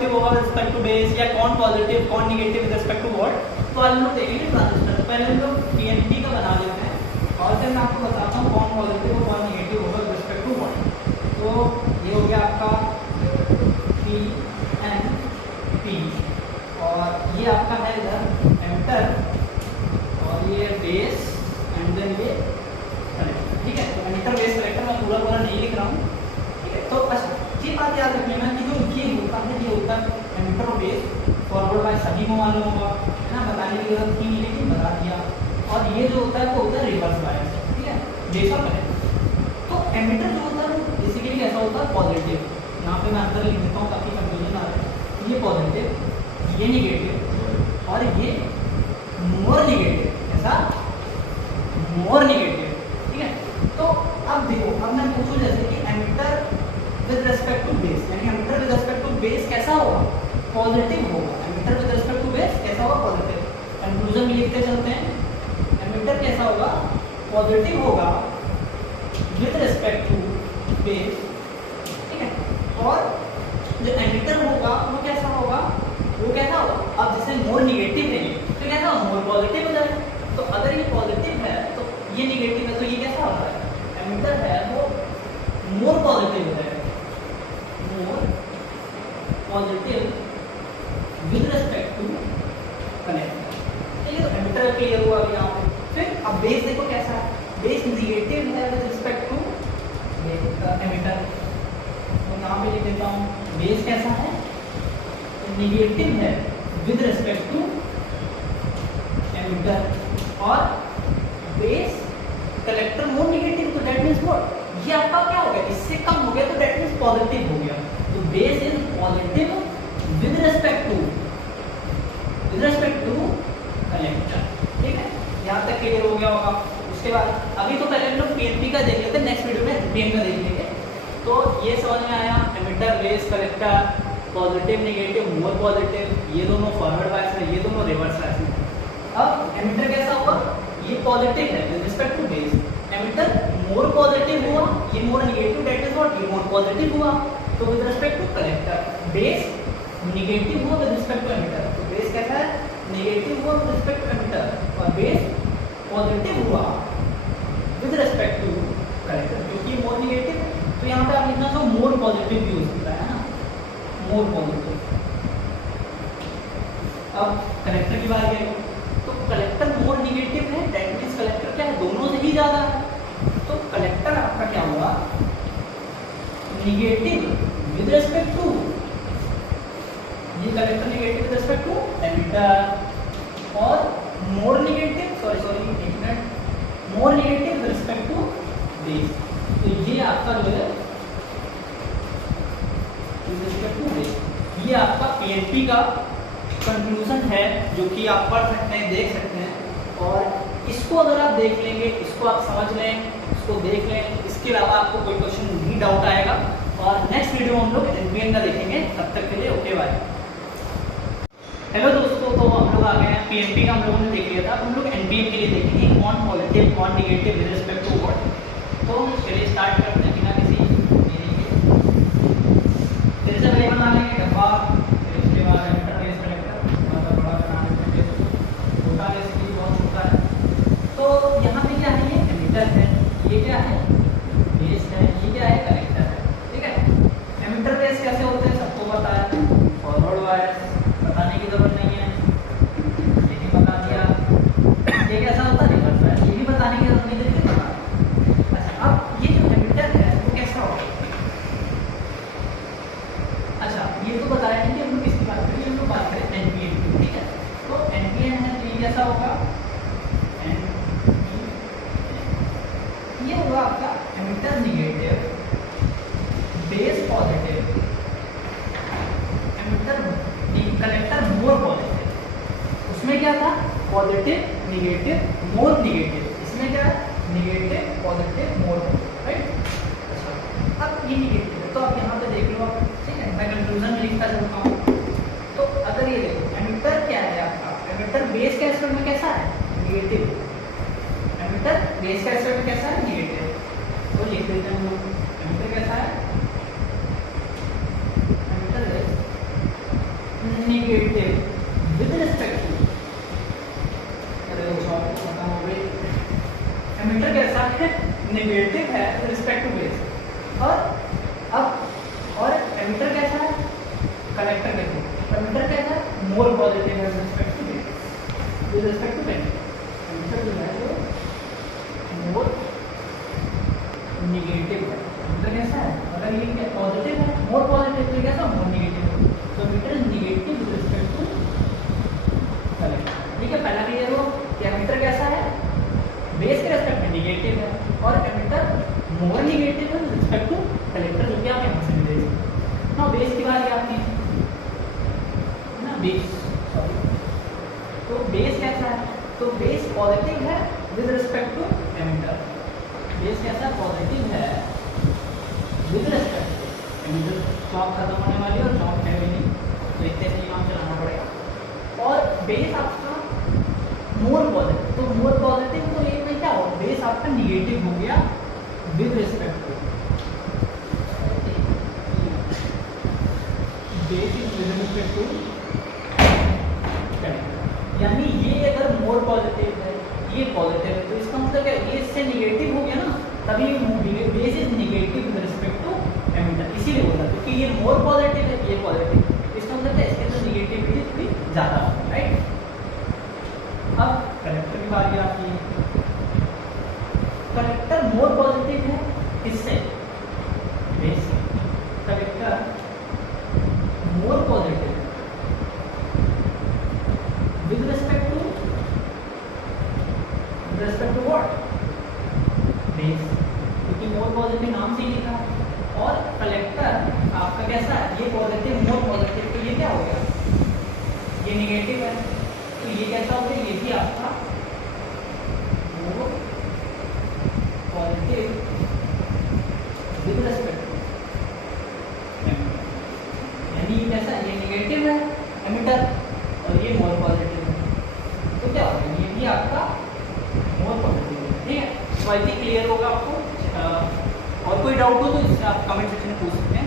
Positive होगा with respect to base, या कौन पॉजिटिव कौन negative with respect to what. तो आज हम लोग देखेंगे ट्रांजिस्टर। तो पहले हम लोग पीएनपी का बना लेते हैं और फिर मैं आपको बताता हूँ कौन पॉजिटिव और कौन नेगेटिव होगा विद रिस्पेक्ट टू व्हाट। तो ये हो गया आपका पीएनपी और ये आपका है इधर एमिटर और ये बेस एंड देन ये कलेक्टर। ठीक है, तो एमिटर बेस कलेक्टर मैं पूरा पूरा नहीं लिख रहा हूँ। ठीक है, तो अच्छा ये बात याद रख लेना कि जो ये होता है एमिटर और बेस फॉरवर्ड बाय सभी को मालूम होगा, है ना, बताने की जरूरत थी नहीं लेकिन बता दिया। और ये जो होता है वो होता है रिवर्स बायस। ठीक है, बेस और कलेक्टर। तो एमिटर जो होता है वो बेसिकली कैसा होता है पॉजिटिव। यहाँ पे मैं अंदर लिख देता हूँ ताकि कंफ्यूजन ना रहे। ये पॉजिटिव, ये निगेटिव और ये मोर निगेटिव। ऐसा मोर निगेटिव। ठीक है, तो अब देखो, अब मैं पूछूं जैसे कि emitter with respect to base, यानी emitter with respect to base कैसा होगा, पॉजिटिव होगा। Emitter with respect to base कैसा होगा, पॉजिटिव। कंक्लूजन में लिखते चलते हैं, एमिटर कैसा होगा, पॉजिटिव होगा विद रिस्पेक्ट टू बेस। ठीक है, और जो एमिटर होगा वो कैसा होगा, अब जैसे मोर निगेटिव है तो कैसा होगा, मोर पॉजिटिव हो जाएगा। तो अगर ये पॉजिटिव है तो ये निगेटिव है, तो ये कैसा हो रहा है, एमिटर है वो मोर पॉजिटिव हो जाएगा, more positive with respect to collector. ठीक है, तो एमिटर क्लियर हुआ अभी यहाँ पे। फिर अब बेस देखो कैसा है, बेस निगेटिव है विद रिस्पेक्ट टू एमिटर। तो यहाँ पे लिख देता हूँ बेस कैसा है, निगेटिव है विद रिस्पेक्ट टू एमिटर। और बेस कलेक्टर मोर निगेटिव, तो दैट मींस व्हाट, ये आपका क्या हो गया, इससे कम हो गया तो दैट मींस पॉजिटिव हो गया। तो base is positive with respect to collector. ठीक है, यहाँ तक क्लियर हो गया होगा। उसके बाद अभी तो पहले हम लोग पीएनपी का देख लेते हैं, नेक्स्ट वीडियो में एनपीएन का देख लेंगे। तो ये समझ में आया, emitter base collector positive negative more positive, ये दोनों फॉरवर्ड बायस है, ये दोनों रिवर्स बायस है। अब एमिटर कैसा होगा, ये पॉजिटिव है with respect to base, emitter more positive हुआ, ये more negative, that is what, ये मोर पॉजिटिव हुआ तो with respect to collector. Base negative हुआ विद रिस्पेक्ट टू एमिटर, तो बेस कैसा है, नेगेटिव हुआ विद रिस्पेक्ट टू एमिटर और बेस पॉजिटिव हुआ विद रिस्पेक्ट टू कलेक्टर, क्योंकि मोर नेगेटिव है। तो यहाँ पे आप लिखना तो मोर पॉजिटिव यूज होता है ना, मोर पॉजिटिव। अब कलेक्टर की बात है, तो कलेक्टर मोर निगेटिव है, दैट मींस कलेक्टर क्या है, दोनों से ही ज्यादा है। तो कलेक्टर आपका क्या हुआ, निगेटिव विद रिस्पेक्ट टू, ये collector negative with respect to emitter और मोर निगेटिव, सॉरी एक minute, more negative with respect to base. तो ये आपका जो है विद रिस्पेक्ट टू बेस, ये आपका पीएनपी का कंक्लूजन है जो कि आप पढ़ सकते हैं, देख सकते हैं। और इसको अगर आप देख लेंगे, इसको आप समझ लें, इसको देख लें, इसके अलावा आपको कोई क्वेश्चन नहीं डाउट आएगा। और नेक्स्ट वीडियो में हम लोग एनपीएन का देखेंगे। तब तक के लिए ओके बाय। हेलो दोस्तों, तो हम लोग आ गए हैं, पीएनपी का हम लोगों ने देख लिया था, हम लोग एनपीएन के लिए देखेंगे कौन पॉजिटिव कौन negative with respect to what. तो चलिए स्टार्ट करते हैं बिना किसी देरी के। फिर से पहले बना लेंगे डब्बा, फिर उसके बाद एमिटर बेस कलेक्टर, मतलब बड़ा बना लेते हैं, छोटा बेसिकली बहुत छोटा है। तो यहाँ पे क्या है, ये एमिटर है, ये क्या है, बेस है, ये क्या है, कलेक्टर है। ठीक है, एमिटर बेस कैसे होते हैं सबको पता है, फॉरवर्ड बायस बताने की जरूरत नहीं है, ये भी बता दिया। ये कैसा होता है, रिवर्स बायस, ये भी बताने की जरूरत नहीं है, लेकिन बता। अच्छा, अब ये जो एमिटर है वो कैसा होगा, अच्छा ये तो बताया नहीं कि हम लोग किसकी बात करें, हम लोग बात करें एनपीएन की। ठीक है, तो एनपीएन है तो ये कैसा होगा, ये होगा आपका emitter negative, base positive, emitter collector more positive. उसमें क्या था, पॉजिटिव निगेटिव मोर निगेटिव, इसमें क्या है, निगेटिव पॉजिटिव मोर, राइट। अच्छा, अब ये निगेटिव है तो आप यहाँ पे देख लो आप, ठीक है, मैं कंक्लूजन में लिखता चलता हूँ। तो अगर ये देखो एमिटर क्या है आपका, एमिटर बेस के एस्पेक्ट में कैसा है, निगेटिव, एमिटर बेस के एस्पेक्ट में कैसा है, निगेटिव। तो लिख देते हैं हम लोग, एमिटर कैसा है, emitter negative with respect to, emitter कैसा है, नेगेटिव है विद रिस्पेक्ट टू बेस, और एमिटर कैसा है, कलेक्टर कैसा है, एमिटर कैसा है, मोर पॉजिटिव है with respect to base, with respect to base, emitter जो है वो मोर नेगेटिव है, एमिटर कैसा है, अगर ये पॉजिटिव है, मोर पॉजिटिव, तो कैसा मोर नेगेटिव है, तो emitter is negative with respect to collector. ठीक है, पहला क्लियर हो कि एमिटर कैसा है, बेस के रेस्पेक्ट में नेगेटिव है, और एमिटर मोर नेगेटिव है विद रिस्पेक्ट टू कलेक्टर, जो कि आप यहाँ से मिलेगा ना। बेस की बात आती है ना, बेस, सॉरी, तो बेस कैसा है, तो बेस पॉजिटिव है with respect to emitter, base कैसा पॉजिटिव है विद रिस्पेक्ट टू एमिटर। चौक खत्म होने वाली है और चौक है भी नहीं, तो इतने से काम चलाना पड़ेगा। और बेस आपका मोर पॉजिटिव, तो मोर पॉजिटिव तो ये में क्या हो, बेस आपका निगेटिव हो गया with respect to, base is with respect to, यानी ये अगर मोर पॉजिटिव है, ये पॉजिटिव है, तो इसका मतलब क्या, ये इससे निगेटिव हो गया ना, तभी base is negative with respect to emitter, इसीलिए बोला, क्योंकि ये मोर पॉजिटिव है, ये पॉजिटिव, इसका मतलब क्या, इसके अंदर निगेटिविटी थोड़ी ज़्यादा है, राइट। अब कलेक्टर की बारी आती है, कलेक्टर मोर पॉजिटिव है किससे, बेस से, collector more positive with respect to what, base, क्योंकि मोर पॉजिटिव नाम से ही लिखा, और कलेक्टर आपका कैसा है, ये पॉजिटिव मोर पॉजिटिव, तो ये क्या हो गया, ये निगेटिव है, तो ये कैसा हो गया, ये भी आपका more positive with respect to, यानी ये कैसा है, ये निगेटिव है एमिटर, और ये मोर पॉजिटिव है, तो क्या होगा, ये भी आपका मोर पॉजिटिव है। ठीक है, तो आई थिंक क्लियर होगा आपको। और कोई डाउट हो तो इससे आप कमेंट सेक्शन में पूछ सकते हैं।